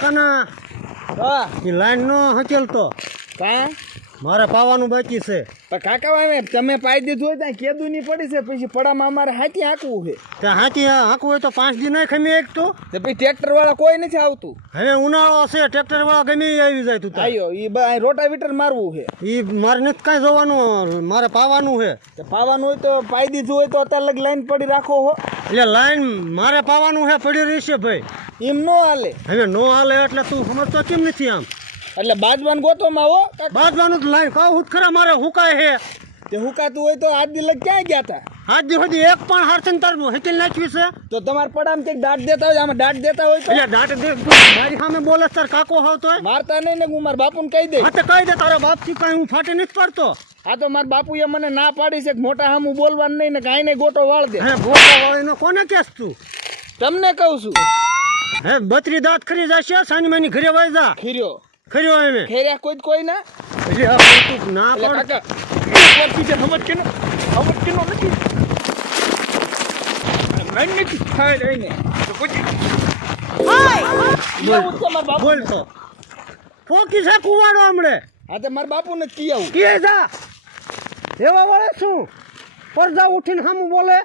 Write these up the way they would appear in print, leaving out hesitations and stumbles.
કના એ line નો હચલતો કા મારે પાવાનું બાકી છે. પણ કાકા હવે તમે પાઈ દીધું હોય ત્યાં કેદું નહીં પડી છે, પછી પડામાં અમારે હાથી હાંકવું છે. ત્યાં હાથી હાંકવું હોય તો 5 દી નહીં ખમી એક તો પછી ટ્રેક્ટર વાળા કોઈ નથી આવતું. હવે ઉનાળો છે, ટ્રેક્ટર વાળા ગમે ઈ આવી જાય. તું આયો ઈ રોટાવીટર મારવું છે. ઈ મારે નથી કાંઈ જોવાનું, મારે પાવાનું છે. પાવાનું હોય તો પાઈ દીધું હોય તો અત્યારે લગ લાઈન પડી રાખો હો. એટલે લાઈન મારે પાવાનું છે, પડી રહેશે ભાઈ. એમ નો હાલે. હવે નો હાલે એટલે તું સમજતો કેમ નથી? આમ એટલે બાજવાન ગોતોમાં હો. બાજવાનું તો લાઈન કહું ખરા મારે હુકાય છે. તે હુકાતું હોય તો આજ દી લગ ક્યાં ગયા હતા? આજ દી સુધી એક પણ હારસન તાર હેચલ નાખવી છે. તો તમારે પડામાં કંઈક દાટ દેતા હોય, આમાં દાટ દેતા હોય તો એટલે દાટ દે મારી સામે બોલે તાર કાકો આવતો હોય. મારતા નહીં ને હું મારા બાપુને કહી દઈશ. હા તો કહી દે, તારા બાપથી કાંઈ હું ફાટી નથી પડતો. હા તો મારા બાપુએ મને ના પાડી છે કે મોટા હામું બોલવાનું નહીં ને કાંઈ નહીં ગોટો વાળ દે. હે ગોટા વાળીનો કોને કેસ તું? તમને કહું છું. હે બત્રી દાંત ખરી જશે, સાની માની ઘરે વાઈ જા. ખીર્યો ખર્યો એમે ખેર્યા કોઈ ના. એટલે આ તું ના એટલે પડ. કાકા એક વાર છે સમજ કે નો નથી. મન નથી થાય રહીને તો પછી બોલ તો ફોકી છે કુવાડો હમણે. હા તો મારા બાપુ ને કી આવું કે જા એવા વળે શું પડદા ઉઠીને સામું બોલે.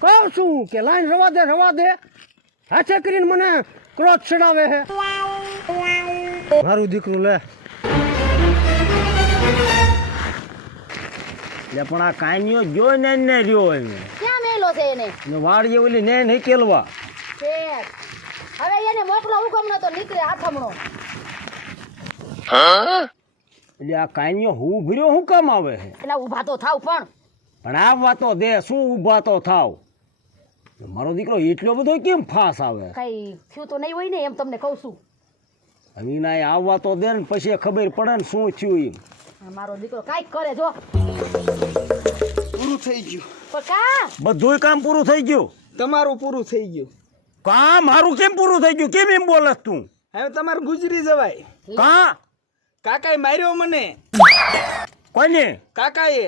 કહું છું કે લાઈન રવા દે હાથે કરીને મને ક્રોધ ચડાવે છે. મારું દીકરું લે પણ આ કાંઈઓ જોઈ ને રહ્યો એને ક્યાં મેલો છે એને? વાડીએ ઓલી ને નહીં કેલવા. હવે એને મોકલો હુકમ નતો નીકળે હાથમણો. એટલે આ કાંઈઓ હું ભર્યો હું કામ આવે છે? એટલે ઊભા તો થાવ પણ આવવા તો દે, શું ઊભા તો થાવ? મારો દીકરો એટલો બધો કેમ ફાસ આવે? કઈ થયું તો નહીં હોય ને એમ તમને કહું છું. હવે ના આવવા તો દે ને પછી ખબર પડે ને શું થયું એમ. મારો દીકરો કાંઈક કરે જો. પૂરું થઈ ગયું. પણ કા બધુંય કામ પૂરું થઈ ગયું? તમારું પૂરું થઈ ગયું. કામ મારું કેમ પૂરું થઈ ગયું? કેમ એમ બોલસ તું? હવે તમારે ગુજરી જવાય. કા કાકાએ માર્યો મને. કોને? કાકાએ.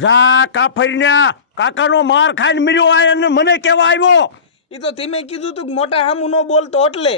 જા કાફરીને કાકાનો માર ખાઈને મર્યો આ અને મને કેવા આવ્યો? એ તો તમે કીધું તું કે મોટા હામું ન બોલતો એટલે.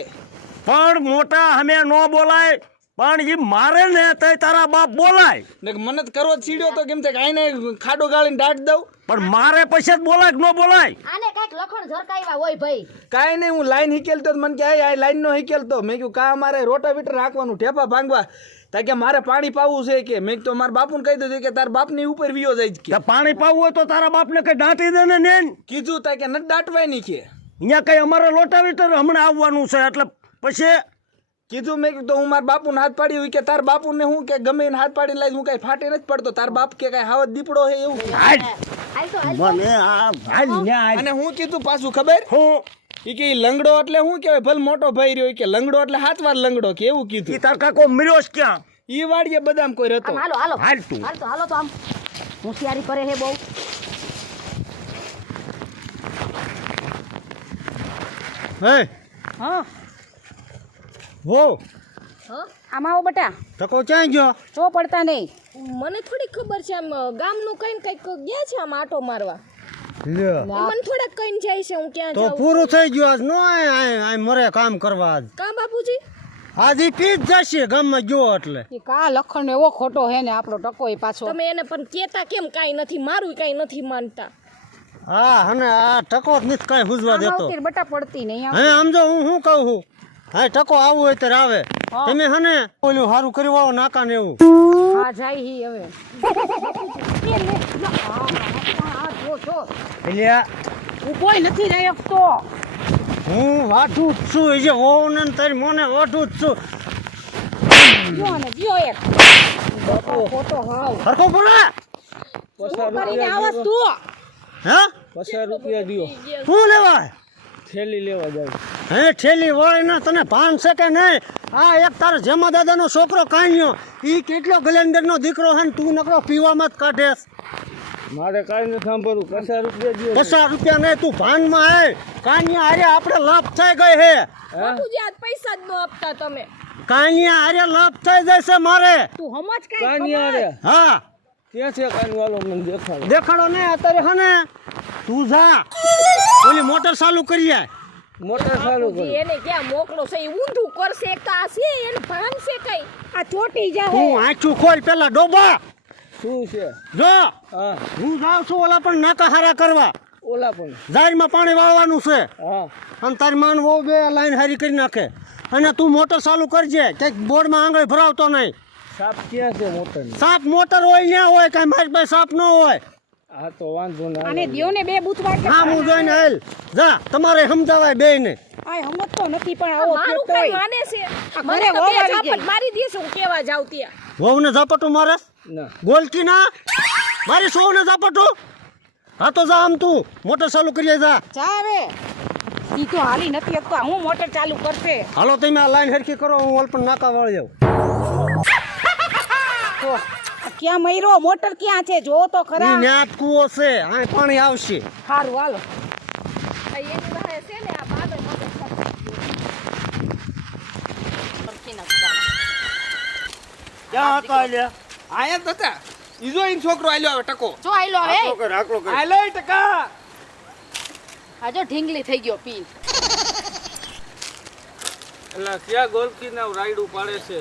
પણ મોટા અમે ન બોલાય, પણ એ મારે ને તો તારા બાપ બોલાય. ને મને જ કરવો ચીડ્યો તો કેમ થાય આઈને ખાડો ગાળીને દાટ દઉં. પણ મારે પછી જ બોલાય કે ન બોલાય? આને કઈક લખણ ઝરકાવ્યા હોય ભાઈ. કાંઈ નહીં, હું લાઈન હિકેલતો તો મને કે આ લાઈન નો હિકેલતો. મેં કીધું કા મારે રોટાવીટર રાખવાનું, ઠેપા ભાંગવા. તા કે મારે પાણી પાવું છે કે. મેં તો મારા બાપુને કહી દીધું કે તાર બાપની ઉપર વિયો જાય કે પાણી પાવું હોય તો તારા બાપને કઈ દાંટી દે ને નેન. કીધું તા કે નથી દાટવાય નહીં કે. અહીંયા કઈ અમારે લોટાવીટર હમણાં આવવાનું છે એટલે પછી કીધું. મેં કીધું હું મારા બાપુને હાથ પાડી હોય કે તાર બાપુને હું કે ગમે એને હાથ પાડી લાવી હું કઈ ફાટે નથી પડતો. તાર બાપ કે કઈ હાવત દીપડો છે એવું. અને હું કીધું પાછું ખબર હું ઈ કે લંગડો એટલે શું કહેવાય? ભલે મોટો ભાઈ રહ્યો કે લંગડો એટલે હાથવાર લંગડો કે એવું કીધું. તાર કાકો મર્યો છે ક્યાં? ઈ વાડીએ બદામ કોઈ રહેતો. હાલો હાલો હાલ તું. હાલો તો આમ હોશિયારી કરે હે બહુ. હે હા વો આમ આવો બટા. ટકો ક્યાં ગયો? જો પડતા નહીં. મને થોડી ખબર છે આમ ગામનું કઈ કઈક ગયા છે આમ આટો મારવા. લે મને થોડાક કઈ જાય છે હું ક્યાં તો જાઉં. પૂરું થઈ ગયું આજ નો આય મરે કામ કરવા આજ. કા બાપુજી આજી પીજ જશે ગામમાં ગયો એટલે. કા લખણ એવો ખોટો હે ને આપણો ટકો એ પાછો. તમે એને પણ કેતા કેમ કાઈ નથી, મારું કાઈ નથી માનતા. હા અને આ ટકો જ નથી કાંઈ હુજવા દેતો. બટા પડતી નહીં. હવે આમ જો હું શું કહું છું, હા ટકો આવવું હોય ત્યારે આવે. તમે હને ઓલું સારું કરી વાળો નાકા ને એવું. હા જાય હી હવે. એટલે ઉભોય નથી રહ્યો તો. હું વાઠું જ છું, એ જે હોવ ને તારી મને વાઠું જ છું. જો ને જો એક ખોટો હાવ. હરખો બોલે. કરીને આવસ તું. હે 50 રૂપિયા દિયો. શું લેવાય? થેલી લેવા જાય. હે ઠેલી વાળી ના તને ભાન છે કે નહીં? આ એક તારા જેમા દાદાનો છોકરો કાન્યો, ઈ કેટલો ગલેન્ડરનો દીકરો હે ને તું નકરો પીવામાં જ કાઢેસ. મારે કાઈ નથી સાંભળવું. 50 રૂપિયા દિયો. 50 રૂપિયા નહીં, તું ભાનમાં હે. કાન્યા હારે આપણે લાભ થઈ ગઈ હે. બાપુજી આજ પૈસા જ ન આપતા તમે. કાન્યા હારે લાભ થઈ જશે મારે. તું સમજ કઈ કાનિયા રે હા ક્યાં છે કાનવાલો મને દેખાડો. દેખાડો ને અત્યારે હને તું જા ઓલી મોટર ચાલુ કરીએ. મોટર ચાલુ બાપુજી, એને ક્યાં મોકલો છે? ઈ ઊંધું કરશે એક તો આ છે એને ભાન છે કઈ આ ચોટી તું જાય. આંચું ખોલ પેલા ડોબા. શું છે? જો હા હું જાઉં છું ઓલા પણ નાકા હારા કરવા. ઓલા પણ જારમાં પાણી વાળવાનું છે હા અને તારી માન બહુ બે લાઈન હારી કરી નાખે. અને તું મોટર ચાલુ કરજે કંઈક બોર્ડમાં આંગળી ભરાવતો નહીં. સાપ ક્યાં છે મોટર? સાપ મોટર હોય ત્યાં હોય કાંઈ મારી પાસે સાપ ન હોય. હા તો વાંધો ના અને દિયો ને બે બુધવાર કે હા હું જોઈને હેલ જા તમારે સમજાવાય બે ને. આ હમત તો નથી પણ આવો મારું થયો કઈ તોય. માને છે. આ મને ઘરે તો વહુ બે આવી ઝાપટ ગઈ. મારી દેશું હું કેવા જાવ ત્યાં. વહુને ઝાપટું મારે ના ગોલકી ના મારી સૌને ઝાપટું. હા તો જા આમ તું મોટર ચાલુ કરીએ જા. જા હવે ઈ તો હાલી નથી શકતો હું મોટર ચાલુ કરશે હાલો તમે આ લાઈન હરખી કરો હું ઓલ પણ નાકા વાળી જાઉં. તો આ ક્યાં મયરો મોટર ક્યાં છે જો તો ઈ ખરા ન્યાત કૂવો છે આ પાણી આવશે. હારું હાલો આ એની વાહે છે ને આ બાદલ મગજ ક્યાં હતા લ્યા આયા જ હતા ઈજો ઈન છોકરો આલ્યો આવે ટકો જો આયલો હવે આકલો કર. આલે ટકા આ જો ઢીંગલી થઈ ગયો પી. એલા ક્યાં ગોલકી ના રાઈડું પાડે છે?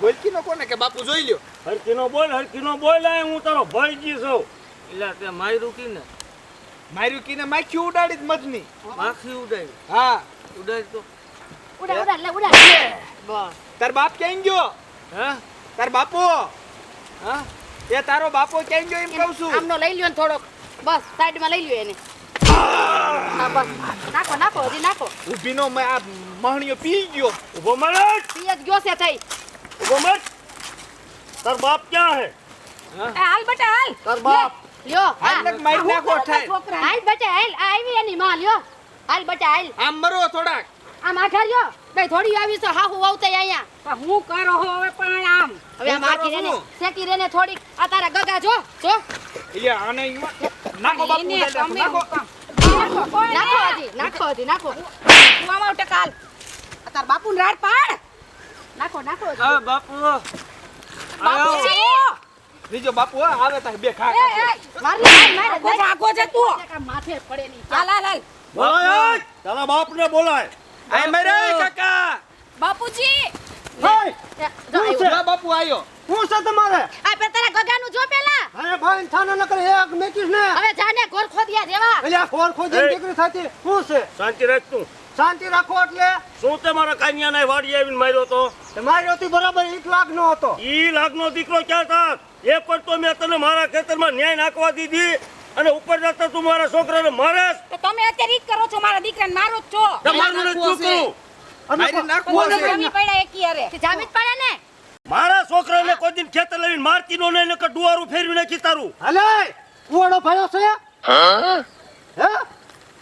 ગોલકી નો કોને કે બાપુ જોઈ લ્યો. હરખીનો બોલ આ હું તારો ભાઈજી છું. એલા તે માયરું કીને માર્યું કીને માખી ઉડાડી જ મધની માખી ઉડાડી. હા ઉડાડી તો ઉડા ઉડા લે ઉડા બસ તાર બાપ ક્યાં ગયો? હે તાર બાપો? હા એ તારો બાપો ક્યાં ગયો એમ કહું છું. આમનો લઈ લ્યો ને થોડોક બસ સાઈડમાં લઈ લ્યો એને હા બસ નાખો નાખો હજી નાખો ઊભીનો મેં આ મહણીયો પી ગયો. ઉભો મત પી જ ગયો છે થઈ ઉભો મત. તાર બાપ ક્યાં હે? હાલ બેટા હાલ તાર બાપ લ્યો હાલ ને મારી નાખો ઠાઈ. છોકરા હાલ બચા હાલ આ આવી એની માં લ્યો હાલ બચા હાલ આમ મરો થોડાક. આમ આઠા લ્યો ભાઈ થોડી આવી તો હાહુ વાવતે અહીંયા આ હું કરો હો હવે પણ આમ હવે આમ હું આખી કરું રેને છું? સેટી રેને થોડીક આ તારા ગગા જો જો એટલે આને નાખો બાપુ એને ઉડાડી તમે નાખો. નાખો હજી નાખો કુવામાં ટકાલ આ તાર બાપુને રાડ પાડ નાખો નાખો હજી. હા બાપુ બાપુજી બીજો બાપુ હા, આવે તાર બે ખા એ, એ, માર લે, માર, માર, માર. આગો છે તું કાકા માથે પડે નહીં. હાલ હાલ હાલ બોલાય તારા બાપને બોલાય. આય મરે કાકા. બાપુજી હે જો આવ્યો. જા બાપુ આયો. શું છે તમારે? આ પે તારા ગગાનું જો પેલા અરે ભાઈ થાના નકર એક મેકીશ ને. હવે જાને ઘર ખોદિયા જેવા એટલે આ ખોર ખોદીને દીકરી થતી શું છે? શાંતિ રાખ તું. શાંતિ રાખો એટલે શું તે મારા કાનિયાને વાડી આવીને માર્યો તો? મારી હતી બરાબર 1 લાખ નો હતો. ઈ લાગનો દીકરો ક્યાં થાત? એક વાર તો મેં તને મારા ખેતરમાં ન્યાય નાખવા દીધી અને ઉપર જતા તું મારા છોકરાને મારેસ. તો તમે અત્યારે ઈ જ કરો છો મારા દીકરાને મારો જ છો તમારું ને શું કરું? મારી નાખવો કોને છે. જમી પડ્યા એકી હારે તે જામી જ પડે ને મારા છોકરાને કોઈ દિન ખેતર લઈને મારતી નો નહીં નકર ડુવારું ફેરવી નાખી તારું. હલે કુવાડો ભયો છે હે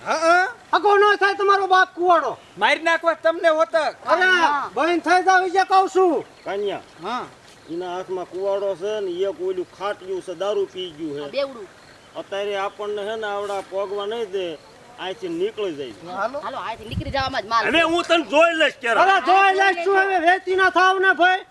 હા અગો નો થાય તમારો બાપ કુવાડો. મારી નાખવા તમને હોતક. અરે બહેન થઈ જાવ જે કહું છું. કાનિયા હા એના હાથમાં કુવાડો છે ને એક ઓલું ખાટ્યું છે, દારૂ પી ગયું છે. બેવડું અત્યારે આપણને હે ને આવડા પોગવા નહીં દે, અહીંથી નીકળી જાય. હાલો હાલો આથી નીકળી જવામાં જ માલ હવે હું તને જોઈ લઈશ ક્યારે. અરે જોઈ લઈશ છું હવે વેચી ના થાવ ને ભાઈ.